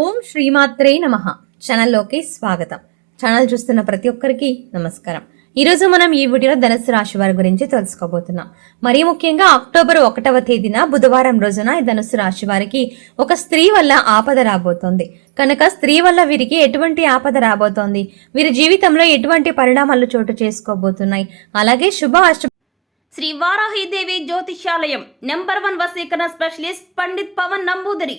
ఓం శ్రీమాత్రే నమ. ఛానల్లోకి స్వాగతం. ఛానల్ చూస్తున్న ప్రతి ఒక్కరికి నమస్కారం. ఈరోజు మనం ఈ వీడియోలో ధనుసు రాశి వారి గురించి తెలుసుకోబోతున్నాం. మరీ ముఖ్యంగా అక్టోబర్ ఒకటవ తేదీన బుధవారం రోజున ఈ ధనుసు రాశి వారికి ఒక స్త్రీ వల్ల ఆపద రాబోతోంది. కనుక స్త్రీ వల్ల వీరికి ఎటువంటి ఆపద రాబోతోంది? వీరి జీవితంలో ఎటువంటి పరిణామాలు చోటు చేసుకోబోతున్నాయి? అలాగే శుభ అశుభ శ్రీ వారాహిదేవి జ్యోతిష్యాలయం నెంబర్ వన్ వసీకరణ స్పెషలిస్ట్ పండిత్ పవన్ నంబూదరి.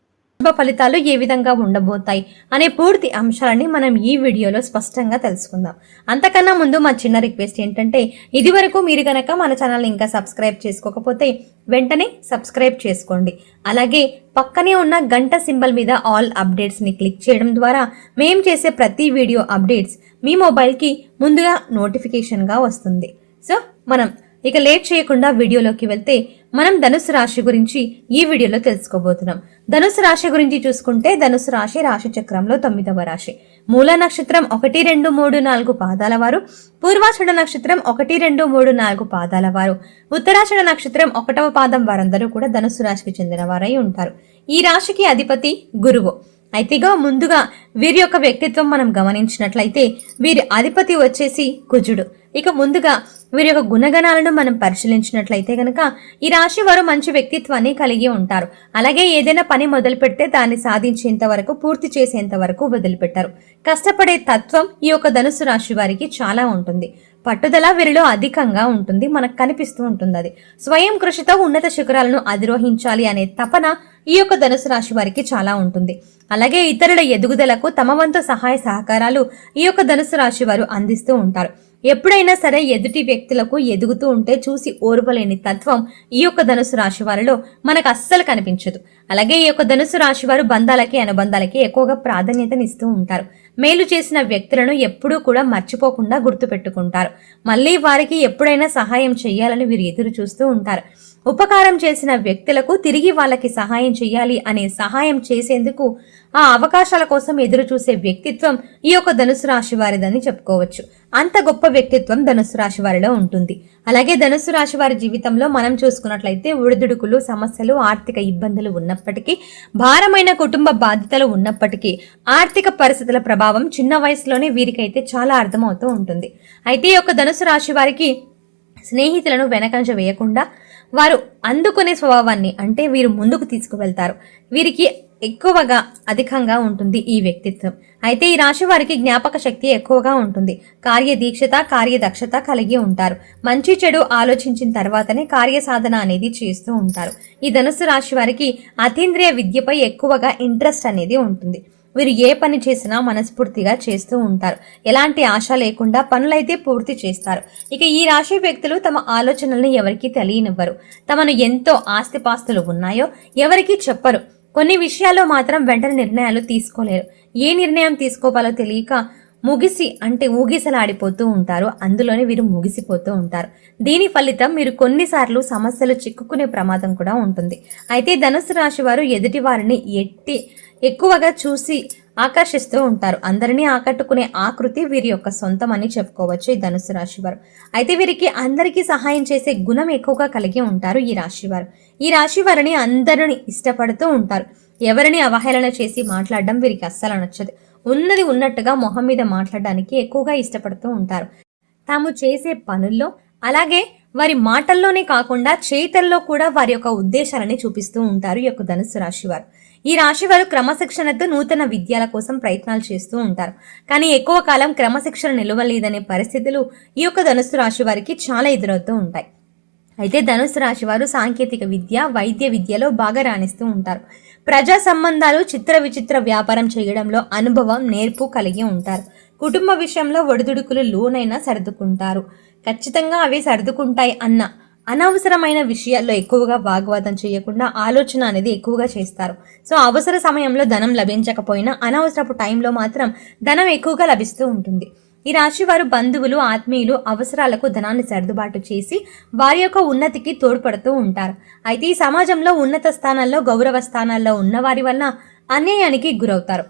శుభ ఫలితాలు ఏ విధంగా ఉండబోతాయి అనే పూర్తి అంశాలని మనం ఈ వీడియోలో స్పష్టంగా తెలుసుకుందాం. అంతకన్నా ముందు మా చిన్న రిక్వెస్ట్ ఏంటంటే ఇదివరకు మీరు కనుక మన ఛానల్ ఇంకా సబ్స్క్రైబ్ చేసుకోకపోతే వెంటనే సబ్స్క్రైబ్ చేసుకోండి. అలాగే పక్కనే ఉన్న గంట సింబల్ మీద ఆల్ అప్డేట్స్ని క్లిక్ చేయడం ద్వారా మేం చేసే ప్రతి వీడియో అప్డేట్స్ మీ మొబైల్కి ముందుగా నోటిఫికేషన్గా వస్తుంది. సో మనం ఇక లేట్ చేయకుండా వీడియోలోకి వెళ్తే మనం ధనుసు రాశి గురించి ఈ వీడియోలో తెలుసుకోబోతున్నాం. ధనుసు రాశి గురించి చూసుకుంటే ధనుసు రాశి రాశి చక్రంలో తొమ్మిదవ రాశి. మూల నక్షత్రం ఒకటి రెండు మూడు నాలుగు పాదాల వారు. పూర్వాషాఢ నక్షత్రం ఒకటి రెండు మూడు నాలుగు పాదాల వారు. ఉత్తరాషాఢ నక్షత్రం ఒకటవ పాదం వారందరూ కూడా ధనుసు రాశికి చెందిన వారై ఉంటారు. ఈ రాశికి అధిపతి గురువు. అయితేగా ముందుగా వీరి యొక్క వ్యక్తిత్వం మనం గమనించినట్లయితే వీరి అధిపతి వచ్చేసి కుజుడు. ఇక ముందుగా వీరి యొక్క గుణగణాలను మనం పరిశీలించినట్లయితే కనుక ఈ రాశి వారు మంచి వ్యక్తిత్వాన్ని కలిగి ఉంటారు. అలాగే ఏదైనా పని మొదలు పెడితే దాన్ని సాధించేంత వరకు పూర్తి చేసేంత వరకు వదిలిపెట్టారు. కష్టపడే తత్వం ఈ యొక్క ధనుసు రాశి వారికి చాలా ఉంటుంది. పట్టుదల వీరిలో అధికంగా ఉంటుంది. మనకు కనిపిస్తూ ఉంటుంది అది. స్వయం కృషితో ఉన్నత శిఖరాలను అధిరోహించాలి అనే తపన ఈ యొక్క ధనుసు రాశి వారికి చాలా ఉంటుంది. అలాగే ఇతరుల ఎదుగుదలకు తమ వంతు సహాయ సహకారాలు ఈ యొక్క ధనుసు రాశి వారు అందిస్తూ ఉంటారు. ఎప్పుడైనా సరే ఎదుటి వ్యక్తులకు ఎదుగుతూ ఉంటే చూసి ఓర్వలేని తత్వం ఈ యొక్క ధనుసు రాశి వారిలో మనకు అస్సలు కనిపించదు. అలాగే ఈ యొక్క ధనుసు రాశి వారు బంధాలకి అనుబంధాలకి ఎక్కువగా ప్రాధాన్యతనిస్తూ ఉంటారు. మేలు చేసిన వ్యక్తులను ఎప్పుడూ కూడా మర్చిపోకుండా గుర్తుపెట్టుకుంటారు. మళ్ళీ వారికి ఎప్పుడైనా సహాయం చేయాలని వీరు ఎదురు చూస్తూ ఉంటారు. ఉపకారం చేసిన వ్యక్తులకు తిరిగి వాళ్ళకి సహాయం చేయాలి అనే సహాయం చేసేందుకు ఆ అవకాశాల కోసం ఎదురు చూసే వ్యక్తిత్వం ఈ యొక్క ధనుసు రాశి వారిదని చెప్పుకోవచ్చు. అంత గొప్ప వ్యక్తిత్వం ధనుసు రాశి వారిలో ఉంటుంది. అలాగే ధనుసు రాశి వారి జీవితంలో మనం చూసుకున్నట్లయితే ఒడిదుడుకులు సమస్యలు ఆర్థిక ఇబ్బందులు ఉన్నప్పటికీ భారమైన కుటుంబ బాధ్యతలు ఉన్నప్పటికీ ఆర్థిక పరిస్థితుల ప్రభావం చిన్న వయసులోనే వీరికైతే చాలా అర్థమవుతూ ఉంటుంది. అయితే ఈ యొక్క ధనుసు రాశి వారికి స్నేహితులను వెనకంజ వేయకుండా వారు అందుకునే స్వభావాన్ని అంటే వీరు ముందుకు తీసుకువెళ్తారు. వీరికి ఎక్కువగా అధికంగా ఉంటుంది ఈ వ్యక్తిత్వం. అయితే ఈ రాశి వారికి జ్ఞాపక శక్తి ఎక్కువగా ఉంటుంది. కార్యదీక్షత కార్యదక్షత కలిగి ఉంటారు. మంచి చెడు ఆలోచించిన తర్వాతనే కార్యసాధన అనేది చేస్తూ ఉంటారు. ఈ ధనుసు రాశి వారికి అతీంద్రియ విద్యపై ఎక్కువగా ఇంట్రెస్ట్ అనేది ఉంటుంది. వీరు ఏ పని చేసినా మనస్ఫూర్తిగా చేస్తూ ఉంటారు. ఎలాంటి ఆశ లేకుండా పనులైతే పూర్తి చేస్తారు. ఇక ఈ రాశి వ్యక్తులు తమ ఆలోచనల్ని ఎవరికీ తెలియనివ్వరు. తమను ఎంతో ఆస్తిపాస్తులు ఉన్నాయో ఎవరికీ చెప్పరు. కొన్ని విషయాల్లో మాత్రం వెంటనే నిర్ణయాలు తీసుకోలేరు. ఏ నిర్ణయం తీసుకోవాలో తెలియక ముగిసి అంటే ఊగిసలాడిపోతూ ఉంటారు. అందులోనే వీరు ముగిసిపోతూ ఉంటారు. దీని ఫలితం మీరు కొన్నిసార్లు సమస్యలు చిక్కుకునే ప్రమాదం కూడా ఉంటుంది. అయితే ధనుసు రాశి వారు ఎదుటి వారిని ఎట్టి ఎక్కువగా చూసి ఆకర్షిస్తూ ఉంటారు. అందరినీ ఆకట్టుకునే ఆకృతి వీరి యొక్క సొంతం అని చెప్పుకోవచ్చు ఈ ధనుసు రాశి వారు. అయితే వీరికి అందరికీ సహాయం చేసే గుణం ఎక్కువగా కలిగి ఉంటారు ఈ రాశివారు ఈ రాశి వారిని అందరిని ఇష్టపడుతూ ఉంటారు. ఎవరిని అవహేళన చేసి మాట్లాడడం వీరికి అస్సలు నచ్చదు. ఉన్నది ఉన్నట్టుగా మొహం మీద మాట్లాడడానికి ఎక్కువగా ఇష్టపడుతూ ఉంటారు. తాము చేసే పనుల్లో అలాగే వారి మాటల్లోనే కాకుండా చేతల్లో కూడా వారి యొక్క ఉద్దేశాలని చూపిస్తూ ఉంటారు ఈ యొక్క ధనుసు రాశి వారు. ఈ రాశి వారు క్రమశిక్షణతో నూతన విద్యాల కోసం ప్రయత్నాలు చేస్తూ ఉంటారు. కానీ ఎక్కువ కాలం క్రమశిక్షణ నిలవలేదనే పరిస్థితులు ఈ యొక్క ధనుసు రాశి వారికి చాలా ఎదురవుతూ ఉంటాయి. అయితే ధనుసు రాశి వారు సాంకేతిక విద్య వైద్య విద్యలో బాగా రాణిస్తూ ఉంటారు. ప్రజా సంబంధాలు చిత్ర విచిత్ర వ్యాపారం చేయడంలో అనుభవం నేర్పు కలిగి ఉంటారు. కుటుంబ విషయంలో ఒడిదుడుకులు లోనైనా సర్దుకుంటారు. ఖచ్చితంగా అవి సర్దుకుంటాయి అన్న అనవసరమైన విషయాల్లో ఎక్కువగా వాగ్వాదం చేయకుండా ఆలోచన అనేది ఎక్కువగా చేస్తారు. సో అవసర సమయంలో ధనం లభించకపోయినా అనవసరపు టైంలో మాత్రం ధనం ఎక్కువగా లభిస్తూ ఉంటుంది. ఈ రాశి వారు బంధువులు ఆత్మీయులు అవసరాలకు ధనాన్ని సర్దుబాటు చేసి వారి యొక్క ఉన్నతికి తోడ్పడుతూ ఉంటారు. అయితే ఈ సమాజంలో ఉన్నత స్థానాల్లో గౌరవ స్థానాల్లో ఉన్న వారి వలన అన్యాయానికి గురవుతారు.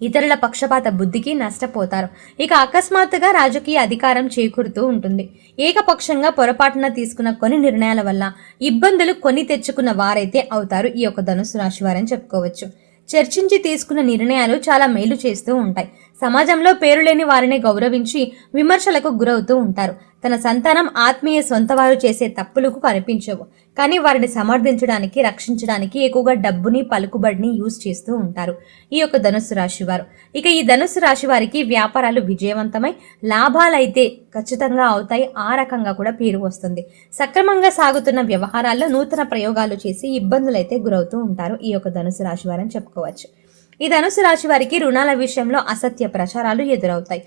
ఇతరుల పక్షపాత బుద్ధికి నష్టపోతారు. ఇక అకస్మాత్తుగా రాజకీయ అధికారం చేకూరుతూ ఉంటుంది. ఏకపక్షంగా పొరపాటున తీసుకున్న కొన్ని నిర్ణయాల వల్ల ఇబ్బందులు కొని తెచ్చుకున్న వారైతే అవుతారు ఈ యొక్క ధనుసు రాశి వారని చెప్పుకోవచ్చు. చర్చించి తీసుకున్న నిర్ణయాలు చాలా మేలు చేస్తూ ఉంటాయి. సమాజంలో పేరు లేని వారిని గౌరవించి విమర్శలకు గురవుతూ ఉంటారు. తన సంతానం ఆత్మీయ సొంత వారు చేసే తప్పులకు కనిపించవు. కానీ వారిని సమర్థించడానికి రక్షించడానికి ఎక్కువగా డబ్బుని పలుకుబడిని యూజ్ చేస్తూ ఉంటారు. ఈ యొక్క ధనుస్సు రాశి వారు. ఇక ఈ ధనుస్సు రాశి వారికి వ్యాపారాలు విజయవంతమై లాభాలైతే ఖచ్చితంగా అవుతాయి. ఆ రకంగా కూడా పేరు వస్తుంది. సక్రమంగా సాగుతున్న వ్యవహారాల్లో నూతన ప్రయోగాలు చేసి ఇబ్బందులైతే గురవుతూ ఉంటారు. ఈ యొక్క ధనుసు రాశి వారని చెప్పుకోవచ్చు. ఈ ధనుసు రాశి వారికి రుణాల విషయంలో అసత్య ప్రచారాలు ఎదురవుతాయి.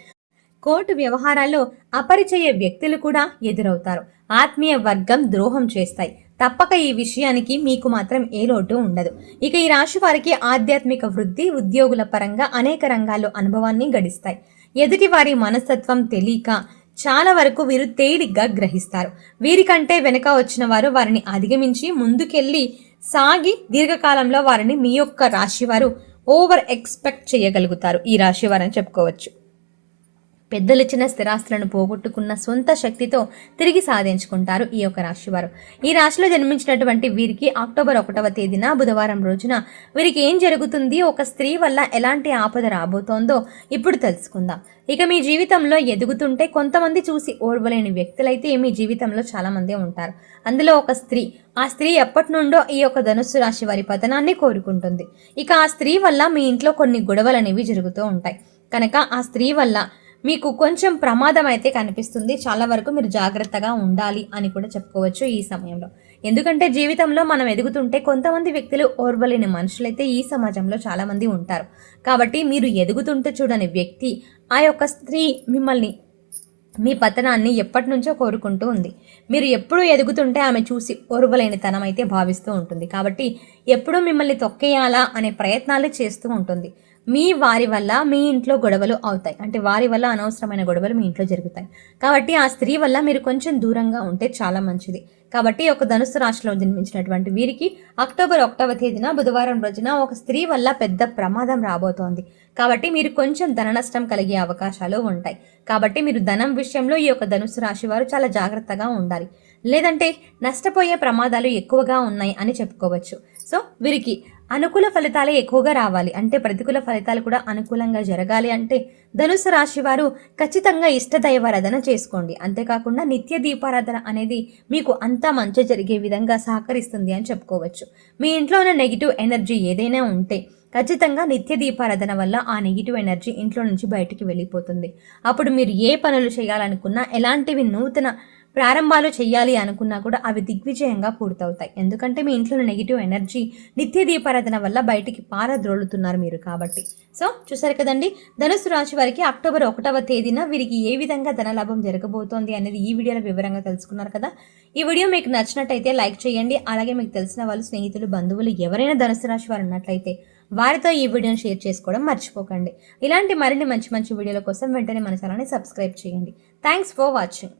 కోర్టు వ్యవహారాల్లో అపరిచయ వ్యక్తులు కూడా ఎదురవుతారు. ఆత్మీయ వర్గం ద్రోహం చేస్తాయి. తప్పక ఈ విషయానికి మీకు మాత్రం ఏ లోటు ఉండదు. ఇక ఈ రాశి వారికి ఆధ్యాత్మిక వృద్ధి ఉద్యోగుల పరంగా అనేక రంగాల్లో అనుభవాన్ని గడిస్తాయి. ఎదుటి వారి మనస్తత్వం తెలియక చాలా వరకు వీరు తేలిగ్గా గ్రహిస్తారు. వీరికంటే వెనుక వచ్చిన వారు వారిని అధిగమించి ముందుకెళ్ళి సాగి దీర్ఘకాలంలో వారిని మీ యొక్క రాశి వారు ఓవర్ ఎక్స్పెక్ట్ చేయగలుగుతారు. ఈ రాశి వారని చెప్పుకోవచ్చు. పెద్దలిచ్చిన స్థిరాస్తులను పోగొట్టుకున్న సొంత శక్తితో తిరిగి సాధించుకుంటారు ఈ యొక్క రాశివారు. ఈ రాశిలో జన్మించినటువంటి వీరికి అక్టోబర్ ఒకటవ తేదీన బుధవారం రోజున వీరికి ఏం జరుగుతుంది? ఒక స్త్రీ వల్ల ఎలాంటి ఆపద రాబోతోందో ఇప్పుడు తెలుసుకుందాం. ఇక మీ జీవితంలో ఎదుగుతుంటే కొంతమంది చూసి ఓర్వలేని వ్యక్తులైతే మీ జీవితంలో చాలామంది ఉంటారు. అందులో ఒక స్త్రీ ఆ స్త్రీ ఎప్పటి నుండో ఈ యొక్క ధనుస్సు రాశి వారి పతనాన్ని కోరుకుంటుంది. ఇక ఆ స్త్రీ వల్ల మీ ఇంట్లో కొన్ని గొడవలు అనేవి జరుగుతూ ఉంటాయి. కనుక ఆ స్త్రీ వల్ల మీకు కొంచెం ప్రమాదం అయితే కనిపిస్తుంది. చాలా వరకు మీరు జాగ్రత్తగా ఉండాలి అని కూడా చెప్పుకోవచ్చు ఈ సమయంలో. ఎందుకంటే జీవితంలో మనం ఎదుగుతుంటే కొంతమంది వ్యక్తులు ఓర్వలేని మనుషులైతే ఈ సమాజంలో చాలామంది ఉంటారు. కాబట్టి మీరు ఎదుగుతుంటే చూడని వ్యక్తి ఆ యొక్క స్త్రీ మిమ్మల్ని మీ పతనాన్ని ఎప్పటి నుంచో కోరుకుంటూ ఉంది. మీరు ఎప్పుడూ ఎదుగుతుంటే ఆమె చూసి ఓర్వలేని తనం అయితే భావిస్తూ ఉంటుంది. కాబట్టి ఎప్పుడూ మిమ్మల్ని తొక్కేయాలా అనే ప్రయత్నాలు చేస్తూ ఉంటుంది. మీ వారి వల్ల మీ ఇంట్లో గొడవలు అవుతాయి. అంటే వారి వల్ల అనవసరమైన గొడవలు మీ ఇంట్లో జరుగుతాయి. కాబట్టి ఆ స్త్రీ వల్ల మీరు కొంచెం దూరంగా ఉంటే చాలా మంచిది. కాబట్టి ఒక ధనుసు రాశిలో జన్మించినటువంటి వీరికి అక్టోబర్ ఒకటవ తేదీన బుధవారం రోజున ఒక స్త్రీ వల్ల పెద్ద ప్రమాదం రాబోతోంది. కాబట్టి మీరు కొంచెం ధన నష్టం కలిగే అవకాశాలు ఉంటాయి. కాబట్టి మీరు ధనం విషయంలో ఈ యొక్క ధనుసు రాశి వారు చాలా జాగ్రత్తగా ఉండాలి. లేదంటే నష్టపోయే ప్రమాదాలు ఎక్కువగా ఉన్నాయి అని చెప్పుకోవచ్చు. సో వీరికి అనుకూల ఫలితాలే ఎక్కువగా రావాలి. అంటే ప్రతికూల ఫలితాలు కూడా అనుకూలంగా జరగాలి అంటే ధనుసు రాశి వారు ఖచ్చితంగా ఇష్టదైవారాధన చేసుకోండి. అంతేకాకుండా నిత్య దీపారాధన అనేది మీకు అంతా మంచి జరిగే విధంగా సహకరిస్తుంది అని చెప్పుకోవచ్చు. మీ ఇంట్లో ఉన్న నెగిటివ్ ఎనర్జీ ఏదైనా ఉంటే ఖచ్చితంగా నిత్య దీపారాధన వల్ల ఆ నెగిటివ్ ఎనర్జీ ఇంట్లో నుంచి బయటికి వెళ్ళిపోతుంది. అప్పుడు మీరు ఏ పనులు చేయాలనుకున్నా ఎలాంటివి నూతన ప్రారంభాలు చేయాలి అనుకున్నా కూడా అవి దిగ్విజయంగా పూర్తవుతాయి. ఎందుకంటే మీ ఇంట్లో నెగిటివ్ ఎనర్జీ నిత్య దీపారాధన వల్ల బయటికి పారద్రోలుతున్నారు మీరు కాబట్టి. సో చూసారు కదండి? ధనుసు రాశి వారికి అక్టోబర్ ఒకటవ తేదీన వీరికి ఏ విధంగా ధనలాభం జరగబోతోంది అనేది ఈ వీడియోలో వివరంగా తెలుసుకున్నారు కదా. ఈ వీడియో మీకు నచ్చినట్టయితే లైక్ చేయండి. అలాగే మీకు తెలిసిన వాళ్ళు స్నేహితులు బంధువులు ఎవరైనా ధనుసు రాశి వారు ఉన్నట్లయితే వారితో ఈ వీడియోని షేర్ చేసుకోవడం మర్చిపోకండి. ఇలాంటి మరిన్ని మంచి మంచి వీడియోల కోసం వెంటనే మన ఛానల్ని సబ్స్క్రైబ్ చేయండి. Thanks for watching.